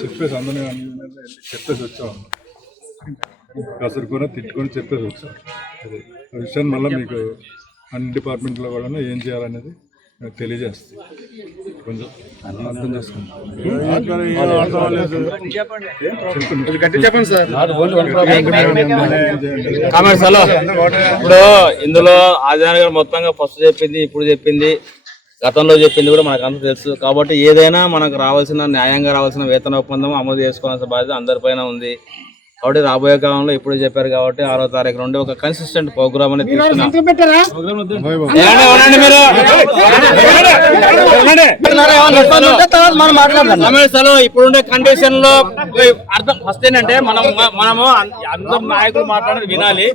చెప్పేసి అందరినీ చెప్పేసి వచ్చాం కసురుకొని తిట్టుకొని చెప్పేసి వచ్చాం. అదే. విషయాన్ని మళ్ళీ మీకు అన్ని డిపార్ట్మెంట్లో కూడా ఏం చేయాలనేది తెలియజేస్తుంది. కొంచెం అర్థం ఇప్పుడు ఇందులో ఆదినారాయణ గారు మొత్తంగా ఫస్ట్ చెప్పింది ఇప్పుడు చెప్పింది గతంలో చెప్పింది కూడా మనకు అంత తెలుసు. కాబట్టి ఏదైనా మనకు రావాల్సిన న్యాయంగా రావాల్సిన వేతన ఒప్పందం అమలు చేసుకోవాల్సిన బాధ్యత అందరిపైన ఉంది. కాబట్టి రాబోయే కాలంలో ఇప్పుడు చెప్పారు కాబట్టి ఆరో తారీఖు నుండి ఒక కన్సిస్టెంట్ ప్రోగ్రామ్ అనేది తీసుకున్నాం. హలో ఇప్పుడుండే కండిషన్లో అర్థం ఫస్ట్ ఏంటంటే మనం మనము అందరు నాయకులు మాట్లాడేది వినాలి.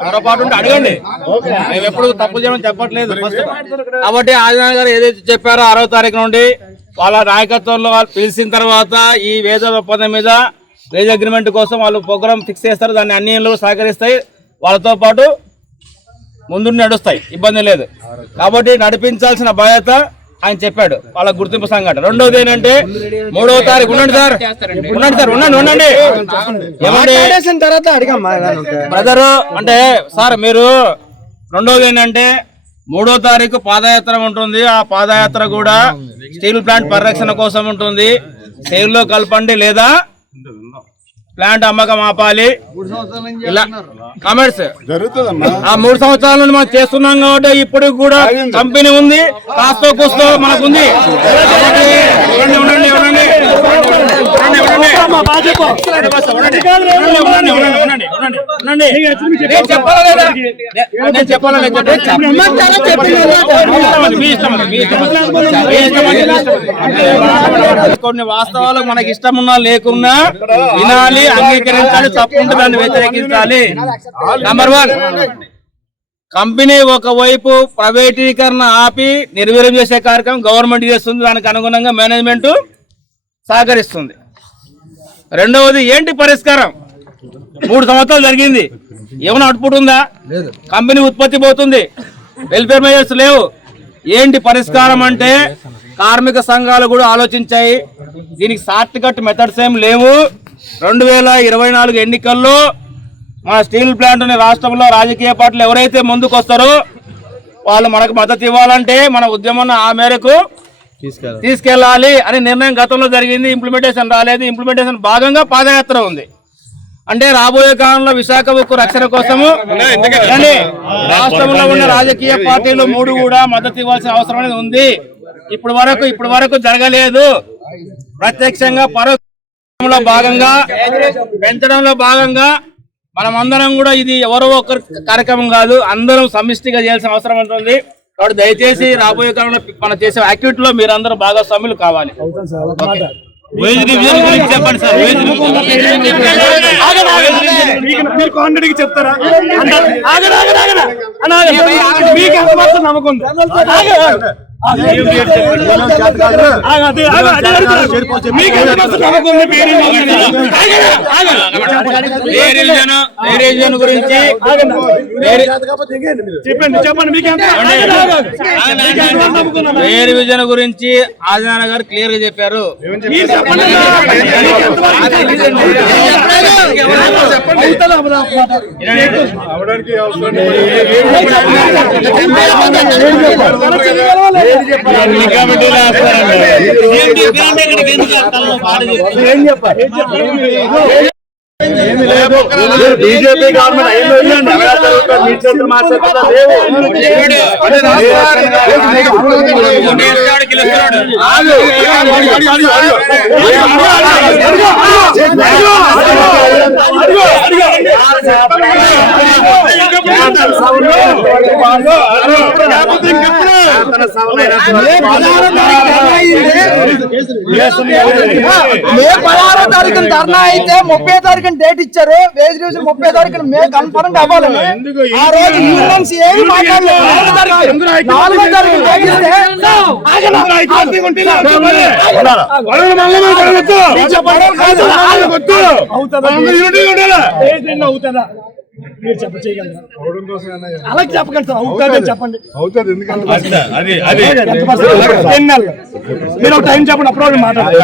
పొరపాటు ఉంటే అడగండి. మేము ఎప్పుడు తప్పు చేయమని చెప్పట్లేదు. ఫస్ట్ కాబట్టి ఆదినారాయణ గారు ఏదైతే చెప్పారో ఆరో తారీఖు నుండి వాళ్ళ నాయకత్వంలో వాళ్ళు పిలిచిన తర్వాత ఈ వేద ఒప్పందం మీద వేజ్ అగ్రిమెంట్ కోసం వాళ్ళు ప్రోగ్రామ్ ఫిక్స్ చేస్తారు దాన్ని అన్ని సహకరిస్తాయి వాళ్ళతో పాటు ముందు నడుస్తాయి. ఇబ్బంది లేదు. కాబట్టి నడిపించాల్సిన బాధ్యత ఆయన చెప్పాడు వాళ్ళ గుర్తింపు సంఘటన. రెండోది ఏంటంటే మూడవ తారీఖు ఉండండి సార్. ఉండండి సార్ ఉండండి ఉండండి. బ్రదరు అంటే సార్ మీరు రెండోది ఏంటంటే మూడో తారీఖు పాదయాత్ర ఉంటుంది. ఆ పాదయాత్ర కూడా స్టీల్ ప్లాంట్ పరిరక్షణ కోసం ఉంటుంది. సేల్లో కలపండి లేదా ప్లాంట్ అమ్మకం ఆపాలి. కామెంట్స్ ఆ మూడు సంవత్సరాల నుండి మనం చేస్తున్నాం కాబట్టి ఇప్పుడు కూడా కంపెనీ ఉంది. కాస్తో కూస్తో మనకు కొన్ని వాస్తవాలు మనకి ఇష్టం ఉన్నా లేకున్నా వినాలి అంగీకరించాలి తప్పుంటే దాన్ని వ్యతిరేకించాలి. నంబర్ వన్ కంపెనీ ఒకవైపు ప్రైవేటీకరణ ఆపి నిర్వీర్యం చేసే కార్యక్రమం గవర్నమెంట్ చేస్తుంది. దానికి అనుగుణంగా మేనేజ్మెంట్ సహకరిస్తుంది. రెండవది ఏంటి పరిష్కారం? మూడు సంవత్సరాలు జరిగింది. ఏమైనా అవుట్పుట్ ఉందా? కంపెనీ ఉత్పత్తి పోతుంది. వెల్ఫేర్ మెజర్స్ లేవు. ఏంటి పరిష్కారం అంటే కార్మిక సంఘాలు కూడా ఆలోచించాయి. దీనికి షార్ట్ కట్ మెథడ్స్ ఏం లేవు. రెండు వేల ఇరవై నాలుగు ఎన్నికల్లో మన స్టీల్ ప్లాంట్ రాష్ట్రంలో రాజకీయ పార్టీలు ఎవరైతే ముందుకు వస్తారో వాళ్ళు మనకు మద్దతు ఇవ్వాలంటే మన ఉద్యమం ఆ మేరకు తీసుకెళ్ళాలి అని నిర్ణయం గతంలో జరిగింది ఇంప్లిమెంటేషన్ రాలేదు. ఇంప్లిమెంటేషన్ భాగంగా పాదయాత్ర ఉంది. అంటే రాబోయే కాలంలో విశాఖ ఉక్కు రక్షణ కోసము రాష్ట్రంలో ఉన్న రాజకీయ పార్టీలు మూడు కూడా మద్దతు ఇవ్వాల్సిన అవసరం అనేది ఉంది. ఇప్పటి వరకు ఇప్పుడు వరకు జరగలేదు. ప్రత్యక్షంగా పరోక్షంలో భాగంగా పెంచడంలో భాగంగా మనం అందరం కూడా ఇది ఎవరో ఒకరి కార్యక్రమం కాదు అందరం సమిష్టిగా చేయాల్సిన అవసరం ఉంటుంది కాబట్టి దయచేసి రాబోయే కాలంలో మనం చేసే యాక్టివిటీలో మీరందరూ భాగస్వాములు కావాలి. వేజ్ రివిజన్ గురించి చెప్పండి సార్ చెప్తారా? ఆగరా ఆగరా ఆగరా అన్న మీకు ఎంత మాత్రం నమ్మకం గురించి చెప్పండి. చెప్పండి మీకు గురించి ఆదినాన గారు క్లియర్గా చెప్పారు మీరు అవడానికి అవసరం బీజేపీ గవర్నమెంట్ వెళ్ళండి మీ పదహారో తారీఖున ధర్నా అయితే ముప్పై తారీఖున డేట్ ఇచ్చారు వేజ్ రివిజన్ ముప్పై తారీఖున మే కన్ఫర్మ్ అవ్వాలని ఆ రోజు యూనియన్స్ ఏమి మాట్లాడలేదు నాలుగో తారీఖు తారీఖు అవుతుందా మీరు చెప్ప చేయగలరా? అలా చెప్పకండి సార్ అవుతుందని చెప్పండి. అవుతుంది ఎందుకంటే మీరు ఒక టైం చెప్పండి అప్పుడు మాట్లాడారు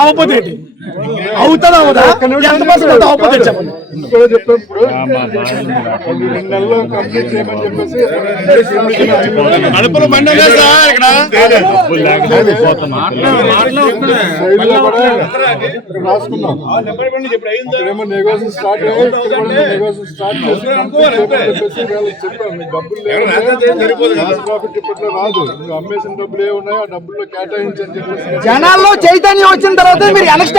అవ్వకపోతే ఏంటి? అవుతుందా అవుదా ఎంత పర్సెంట్ చెప్పండి. కడుపులో బండి సార్ ఇక్కడ? జనాల్లో చైతన్యం వచ్చిన తర్వాత మీరు వెనక్కి